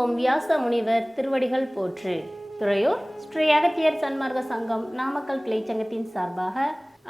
ஓம் வியாச முனிவர் திருவடிகள் போற்று. துறையூர் ஸ்ரீ அகத்தியர் சன்மார்க்க சங்கம் நாமக்கல் கிளைச்சங்கத்தின் சார்பாக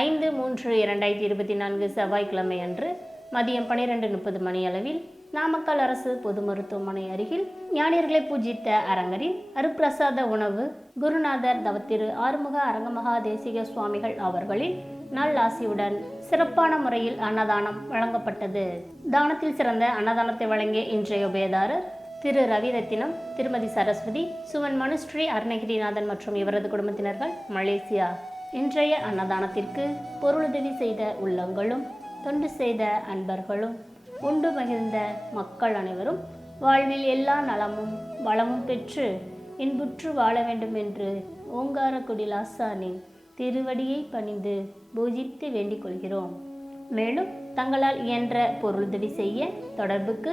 ஐந்து மூன்று இரண்டாயிரத்தி இருபத்தி நான்கு செவ்வாய்க்கிழமை அன்று மதியம் பனிரெண்டு முப்பது மணி அளவில் நாமக்கல் அரசு பொது மருத்துவமனை அருகில் ஞானியர்களை பூஜித்த அரங்கரின் அருப்பிரசாத உணவு குருநாதர் தவத்திரு ஆறுமுக அரங்கமகா தேசிக சுவாமிகள் அவர்களின் நல்லாசியுடன் சிறப்பான முறையில் அன்னதானம் வழங்கப்பட்டது. தானத்தில் சிறந்த அன்னதானத்தை வழங்கிய இன்றைய உபயதாரர் திரு ரவிரத்தினம் திருமதி சரஸ்வதி சுவன் மனுஸ்ரீ அருணகிரிநாதன் மற்றும் இவரது குடும்பத்தினர்கள் மலேசியா. இன்றைய அன்னதானத்திற்கு பொருளுதவி செய்த உள்ளங்களும் தொண்டு செய்த அன்பர்களும் உண்டு மகிழ்ந்த மக்கள் அனைவரும் வாழ்வில் எல்லா நலமும் வளமும் பெற்று இன்புற்று வாழ வேண்டும் என்று ஓங்காரக்குடி லாசானின் திருவடியை பணிந்து பூஜித்து வேண்டிக் கொள்கிறோம். மேலும் தங்களால் இயன்ற பொருளுதவி செய்ய தொடர்புக்கு